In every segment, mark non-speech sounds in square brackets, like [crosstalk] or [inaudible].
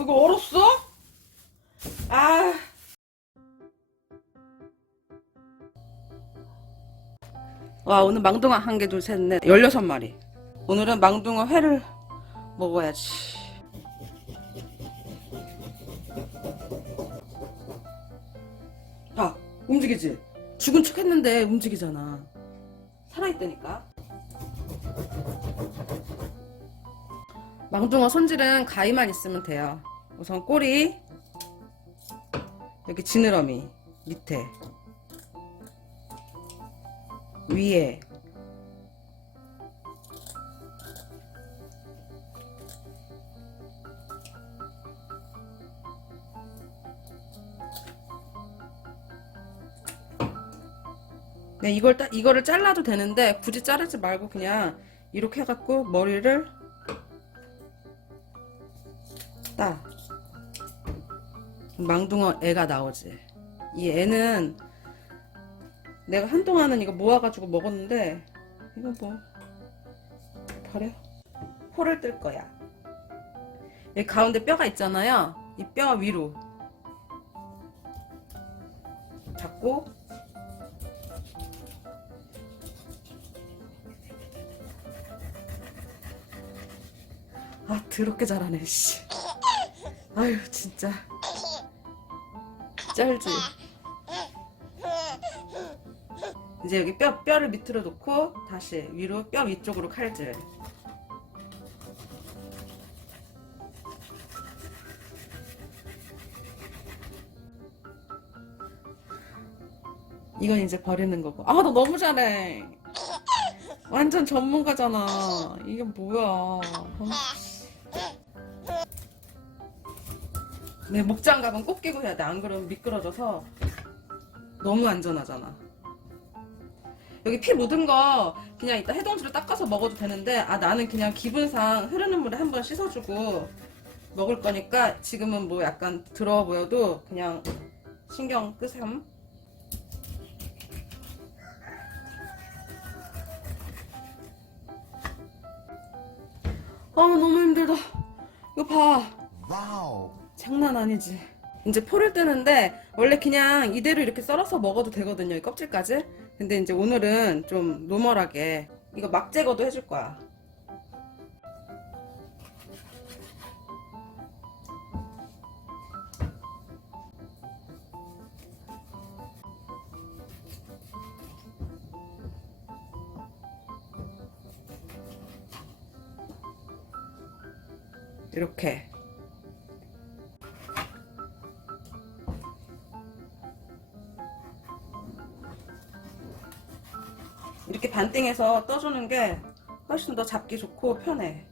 어, 이거 얼었어? 아. 와, 오늘 망둥어 한 개, 둘, 셋, 넷, 16마리. 오늘은 망둥어 회를 먹어야지. 봐, 움직이지? 죽은 척 했는데 움직이잖아. 살아있다니까. 망둥어 손질은 가위만 있으면 돼요. 우선 꼬리, 여기 지느러미 밑에, 위에, 네, 이걸 따, 이거를 잘라도 되는데 굳이 자르지 말고 그냥 이렇게 해갖고 머리를 망둥어 애가 나오지. 이 애는 내가 한동안은 이거 모아가지고 먹었는데 이거 뭐 버려. 포를 뜰 거야. 여기 가운데 뼈가 있잖아요. 이 뼈 위로 잡고 아 더럽게 잘하네 씨. 아유 진짜 짤지 이제 여기 뼈 뼈를 밑으로 놓고 다시 위로 뼈 위쪽으로 칼질. 이건 이제 버리는 거고. 아 너 너무 잘해. 완전 전문가잖아. 이게 뭐야. 어. 네, 목장갑은 꼭 끼고 해야 돼. 안 그러면 미끄러져서 너무 안전하잖아. 여기 피 묻은 거 그냥 이따 해동수로 닦아서 먹어도 되는데 아 나는 그냥 기분상 흐르는 물에 한번 씻어주고 먹을 거니까 지금은 뭐 약간 더러워 보여도 그냥 신경 끄셈. 아 너무 힘들다. 이거 봐. 와우. 장난 아니지. 이제 포를 뜨는데 원래 그냥 이대로 이렇게 썰어서 먹어도 되거든요. 이 껍질까지. 근데 이제 오늘은 좀 노멀하게 이거 막 제거도 해줄 거야. 이렇게 이렇게 반띵해서 떠주는 게 훨씬 더 잡기 좋고 편해.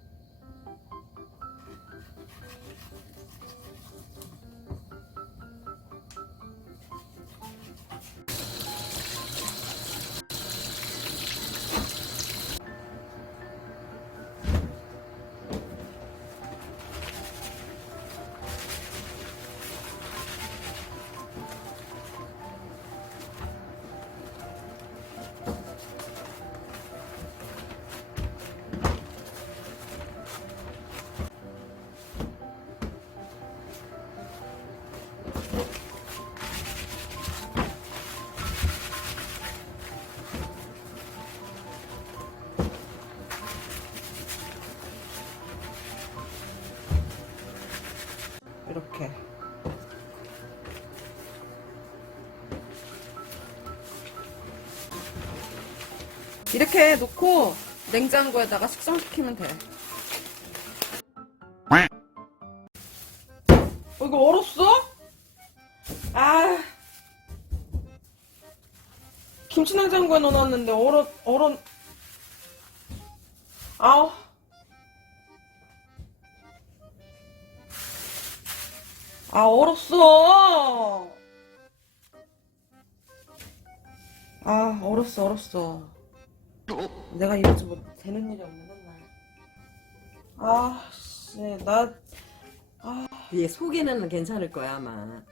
이렇게 놓고 냉장고에다가 숙성시키면 돼. 어, 이거 얼었어? 아. 김치 냉장고에 넣어놨는데 얼어, 얼어. 아우. 아, 얼었어. 아, 얼었어, 얼었어. 내가 이러지 뭐 되는 일이 없네, 맨날. 아, 씨, 나, 얘 속에는 괜찮을 거야 아마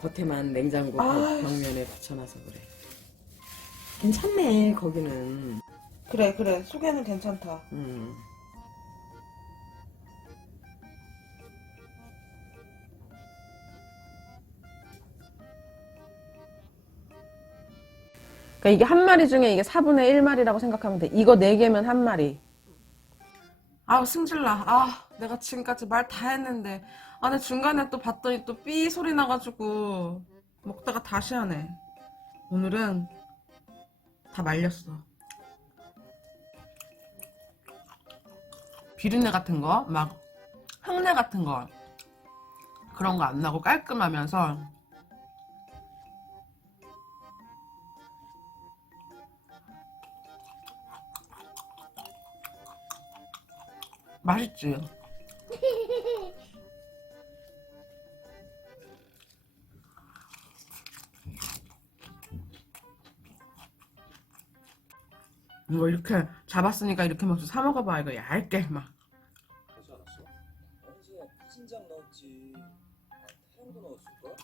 겉에만 냉장고 아, 벽면에 붙여놔서 그래 괜찮네 거기는 그래, 그래. 속에는 괜찮다. 음. 그러니까 이게 한 마리 중에 이게 4분의 1마리라고 생각하면 돼. 이거 4개면 한 마리. 아우 승질나. 아 내가 지금까지 말 다 했는데 아 근데 중간에 또 봤더니 또 삐 소리 나가지고 먹다가 다시 하네. 오늘은 다 말렸어. 비린내 같은 거, 막 흙내 같은 거 그런 거 안 나고 깔끔하면서 맛있지. [laughs] 이거 이렇게 잡았으니까 이렇게 먹어서 사 먹어봐 이거 얇게 막. 하지 않았어? 언제 신장 넣었지 아, 태양도 넣었을걸?